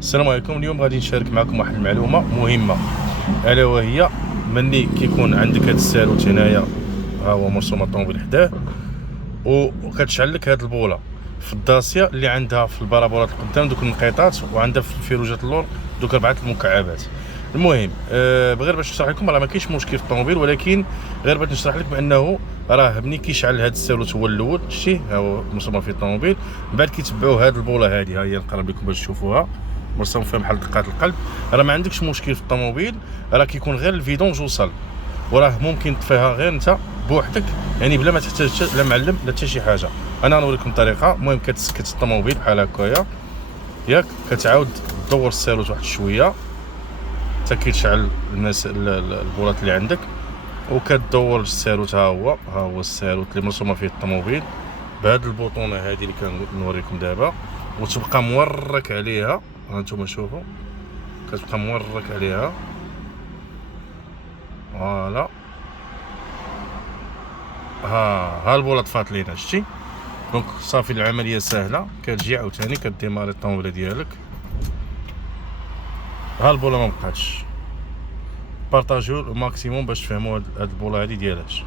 السلام عليكم. اليوم غادي نشارك معكم واحد المعلومه مهمه، الا وهي ملي كيكون عندك هذا الساروت هنايا، ها هو مرسوم الطوموبيل حداه، وكتشعل لك هاد البوله في الداسيه اللي عندها في البارابولات القدام دوك النقيطات، وعندها في الفيروجات اللور دوك 4 المكعبات. المهم غير باش نشرح لكم، راه ما كاينش مشكل في الطوموبيل، ولكن غير باش نشرح لك بانه راه ملي كيشعل هذا الساروت هو الاول، شتي ها هو مرسوم في الطوموبيل، من بعد كيتبعوا هذه البوله هذه، ها هي نقرب لكم باش تشوفوها، مرسوم فيها بحال دقات القلب. راه ما عندكش مشكل في الطوموبيل، راه كيكون غير الفيدونج وصل، وراه ممكن تطفيها غير انت بوحدك، يعني بلا ما تحتاج لا معلم لا حتى شي حاجه. انا نوريكم الطريقه. المهم كتسكت الطوموبيل بحال هكايا، ياك كتعاود تدور الساروت واحد شويه حتى كيتشعل البولات اللي عندك، وكتدور الساروت. ها هو الساروت اللي مرسومه فيه الطوموبيل بهاد البوطونه هذه اللي كنوريكم دابا، وتبقى مورك عليها. هانتوما شوفوا كتبقى مورك عليها، فوالا. ها البوله طفات لينا، شتي؟ دونك صافي العمليه سهله. كتجي عاوتاني كديماري الطوموبيله ديالك، ها البوله ما بقاتش. بارطاجيو الماكسيموم باش تفهموا هاد البوله هادي ديالاش.